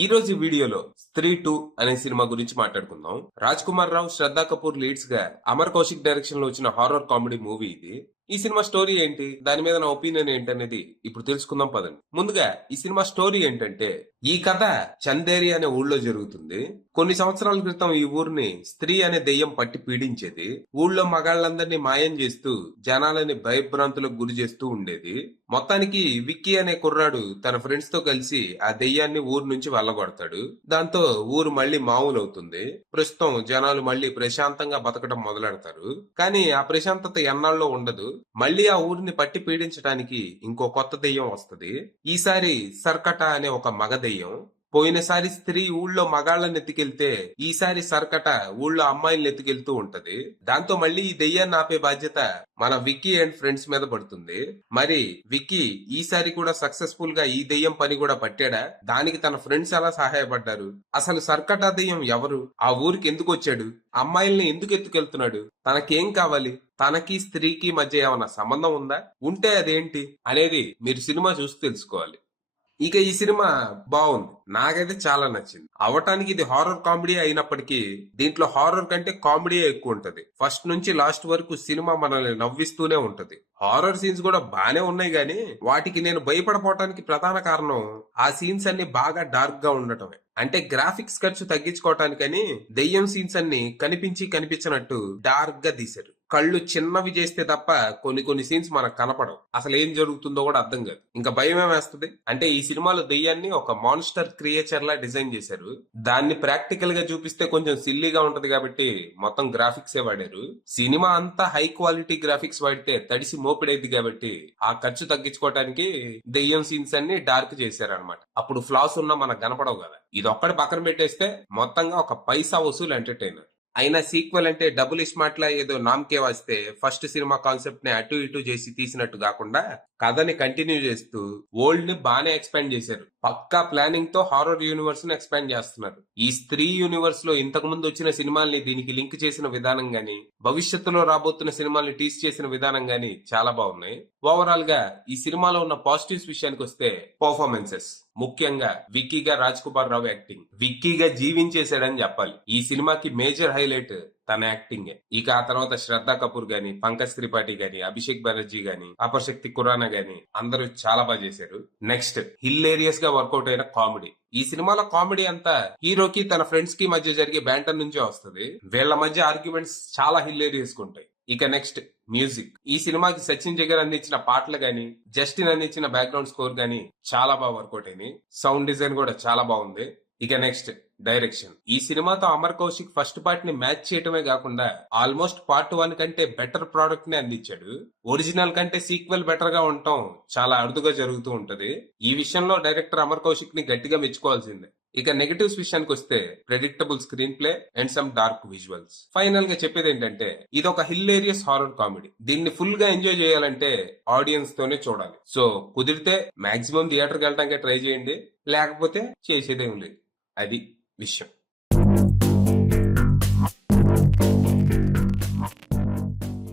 ఈ రోజు వీడియోలో స్త్రీ 2 అనే సినిమా గురించి మాట్లాడుకుందాం. రాజ్ కుమార్ రావు, శ్రద్ధా కపూర్ లీడ్స్ గా అమర్ కౌశిక్ డైరెక్షన్ లో వచ్చిన హారర్ కామెడీ మూవీ ఇది. ఈ సినిమా స్టోరీ ఏంటి, దాని మీద నా ఒపీనియన్ ఏంటనేది ఇప్పుడు తెలుసుకుందాం పదండి. ముందుగా ఈ సినిమా స్టోరీ ఏంటంటే, ఈ కథ చందేరి అనే ఊళ్ళో జరుగుతుంది. కొన్ని సంవత్సరాల క్రితం ఈ ఊరిని స్త్రీ అనే దెయ్యం పట్టి పీడించేది. ఊళ్ళో మగాళ్ళందరినీ మాయం చేస్తూ జనాలని భయభ్రాంతులకు గురి చేస్తూ ఉండేది. మొత్తానికి విక్కీ అనే కుర్రాడు తన ఫ్రెండ్స్ తో కలిసి ఆ దెయ్యాన్ని ఊరు నుంచి వెళ్ళగొడతాడు. దాంతో ఊరు మళ్లీ మామూలు అవుతుంది. ప్రస్తుతం జనాలు మళ్లీ ప్రశాంతంగా బతకడం మొదలెడతారు. కానీ ఆ ప్రశాంతత ఎన్నాళ్ళలో ఉండదు. మళ్లీ ఆ ఊరిని పట్టి పీడించడానికి ఇంకో కొత్త దెయ్యం వస్తది. ఈసారి సర్కట అనే ఒక మగ దెయ్యం. పోయినసారి స్త్రీ ఊళ్ళో మగాళ్ళని ఎత్తుకెళ్తే ఈసారి సర్కట ఊళ్ళో అమ్మాయిల్ని ఎత్తుకెళ్తూ ఉంటది. దాంతో మళ్ళీ ఈ దెయ్యాన్ని ఆపే బాధ్యత మన విక్కీ అండ్ ఫ్రెండ్స్ మీద పడుతుంది. మరి విక్కీ ఈసారి కూడా సక్సెస్ఫుల్ గా ఈ దెయ్యం పని కూడా పట్టాడా? దానికి తన ఫ్రెండ్స్ ఎలా సహాయపడ్డారు? అసలు సర్కట దెయ్యం ఎవరు? ఆ ఊరికి ఎందుకు వచ్చాడు? అమ్మాయిల్ని ఎందుకు ఎత్తుకెళ్తున్నాడు? తనకేం కావాలి? తనకి స్త్రీకి మధ్య ఏమైనా సంబంధం ఉందా? ఉంటే అదేంటి అనేది మీరు సినిమా చూసి తెలుసుకోవాలి. ఇక ఈ సినిమా బాగుంది, నాకైతే చాలా నచ్చింది. అవటానికి ఇది హారర్ కామెడీ అయినప్పటికీ దీంట్లో హారర్ కంటే కామెడీ ఎక్కువ ఉంటది. ఫస్ట్ నుంచి లాస్ట్ వరకు సినిమా మనల్ని నవ్విస్తూనే ఉంటది. హారర్ సీన్స్ కూడా బానే ఉన్నాయి గానీ వాటికి నేను భయపడపోవటానికి ప్రధాన కారణం ఆ సీన్స్ అన్ని బాగా డార్క్ గా ఉండటమే. అంటే గ్రాఫిక్స్ ఖర్చు తగ్గించుకోవటానికని దెయ్యం సీన్స్ అన్ని కనిపించినట్టు డార్క్ గా తీశారు. కళ్ళు చిన్నవి చేస్తే తప్ప కొన్ని సీన్స్ మనకు కనపడవు. అసలు ఏం జరుగుతుందో కూడా అర్థం కాదు. ఇంకా భయం ఏమేస్తుంది అంటే, ఈ సినిమాలో దెయ్యాన్ని ఒక మాన్స్టర్ క్రియేచర్ లా డిజైన్ చేశారు. దాన్ని ప్రాక్టికల్ గా చూపిస్తే కొంచెం సిల్లీగా ఉంటది కాబట్టి మొత్తం గ్రాఫిక్స్ ఏ వాడారు. సినిమా అంతా హై క్వాలిటీ గ్రాఫిక్స్ వాడితే తడిసి మోపిడైంది కాబట్టి ఆ ఖర్చు తగ్గించుకోవటానికి దెయ్యం సీన్స్ అన్ని డార్క్ చేశారనమాట. అప్పుడు ఫ్లాస్ ఉన్నా మనకు కనపడవు కదా. ఇది ఒక్కటి పక్కన పెట్టేస్తే మొత్తంగా ఒక పైసా వసూలు ఎంటర్టైనర్. అయినా సీక్వెల్ అంటే డబుల్ స్మార్ట్ లా ఏదో నామకే వస్తే ఫస్ట్ సినిమా కాన్సెప్ట్ ని అటు ఇటు చేసి తీసినట్టు కాకుండా కథని కంటిన్యూ చేస్తూ ఓల్డ్ ని బానే ఎక్స్పాండ్ చేశారు. పక్కా ప్లానింగ్ తో హారర్ యూనివర్స్ ని ఎక్స్పాండ్ చేస్తున్నారు. ఈ స్త్రీ యూనివర్స్ లో ఇంతకు ముందు వచ్చిన సినిమాల్ని దీనికి లింక్ చేసిన విధానం గాని, భవిష్యత్తులో రాబోతున్న సినిమాల్ని టీస్ చేసిన విధానం గాని చాలా బాగున్నాయి. ఓవరాల్ గా ఈ సినిమాలో ఉన్న పాజిటివ్స్ విషయానికి వస్తే, పర్ఫార్మెన్సెస్, ముఖ్యంగా విక్కీగా రాజ్ కుమార్ రావు యాక్టింగ్ విక్కీగా జీవించేశాడని చెప్పాలి. ఈ సినిమాకి మేజర్ హైలైట్ తన యాక్టింగ్. ఇక ఆ తర్వాత శ్రద్ధా కపూర్ గాని, పంకజ్ త్రిపాఠి గాని, అభిషేక్ బెనర్జీ గాని, అపశక్తి ఖురానా గాని అందరూ చాలా బాగా చేశారు. నెక్స్ట్, హిల్లేరియస్ గా వర్కౌట్ అయిన కామెడీ. ఈ సినిమాలో కామెడీ అంతా హీరోకి తన ఫ్రెండ్స్ కి మధ్య జరిగే బ్యాంటర్ నుంచే వస్తుంది. వీళ్ళ మధ్య ఆర్గ్యుమెంట్స్ చాలా హిల్లేరియస్ గా ఉంటాయి. ఇక నెక్స్ట్, మ్యూజిక్. ఈ సినిమాకి సచిన్ జగర్ అందించిన పాటలు గాని, జస్టిన్ అందించిన బ్యాక్గ్రౌండ్ స్కోర్ గాని చాలా బాగా వర్కౌట్ అయినాయి. సౌండ్ డిజైన్ కూడా చాలా బాగుంది. ఇక నెక్స్ట్, డైరెక్షన్. ఈ సినిమాతో అమర్ కౌశిక్ ఫస్ట్ పార్ట్ ని మ్యాచ్ చేయటమే కాకుండా ఆల్మోస్ట్ పార్ట్ 1 కంటే బెటర్ ప్రోడక్ట్ ని అందించాడు. ఒరిజినల్ కంటే సీక్వెల్ బెటర్ గా ఉండటం చాలా అరుదుగా జరుగుతూ ఉంటది. ఈ విషయంలో డైరెక్టర్ అమర్ కౌశిక్ ని గట్టిగా మెచ్చుకోవాల్సిందే. ఇక నెగటివ్స్ విషయానికి వస్తే, predictable screen play and some dark visuals. Final గా చెప్పేది ఏంటంటే, ఇది ఒక హిల్లేరియస్ హారర్ కామెడీ. దీన్ని ఫుల్ గా ఎంజాయ్ చేయాలంటే ఆడియన్స్ తోనే చూడాలి. సో కుదిరితే మాక్సిమం థియేటర్కి వెళ్ళడానికి ట్రై చేయండి, లేకపోతే చేసేదేం లేదు. అది విషయం.